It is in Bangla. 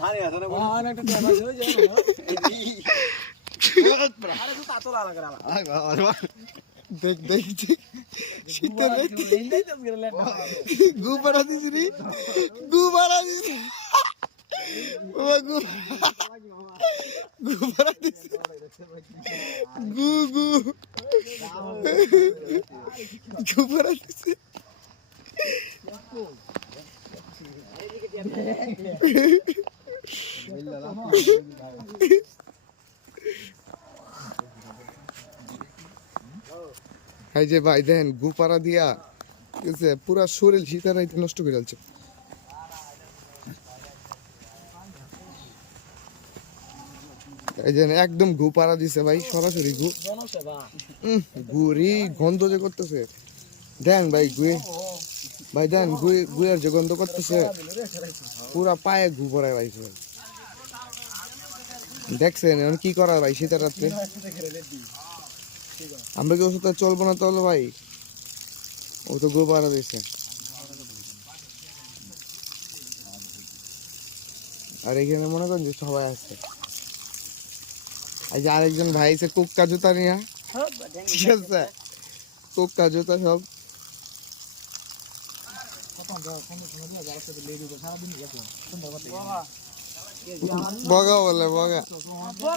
হানি আছে না বল আরে একটা টেবা হয়ে যায় না আরে তুই তাতো লাগা করা দেখ দেখ শীতের গু বাড়া দিস রে গু বাড়া দিস বাবা গু বাড়া দিস গু গু গু বাড়া দিস এই যে ভাই দেন গুপারা দিয়া পুরা শরীর শীতের রাইতে নষ্ট করে যাচ্ছে এই যে একদম গুপারা দিছে ভাই সরাসরি গু গুরি গন্ধ যে করতেছে দেন ভাই গুয়ে ভাই দেন গুয়ের যে গন্ধ করতেছে পুরা পায়ে গু পড়ায় ভাই দেখছেন এখন কি করা ভাই শীতের রাত্রে আমরা কি ওষুধ চলবো না তাহলে ভাই ও তো গো পাড়া দিয়েছে আর এখানে মনে করেন যে সবাই আসছে এই যে আরেকজন ভাই এসে কুক্কা জুতা নিয়ে ঠিক আছে কুক্কা জুতা সব বগা বলে বগা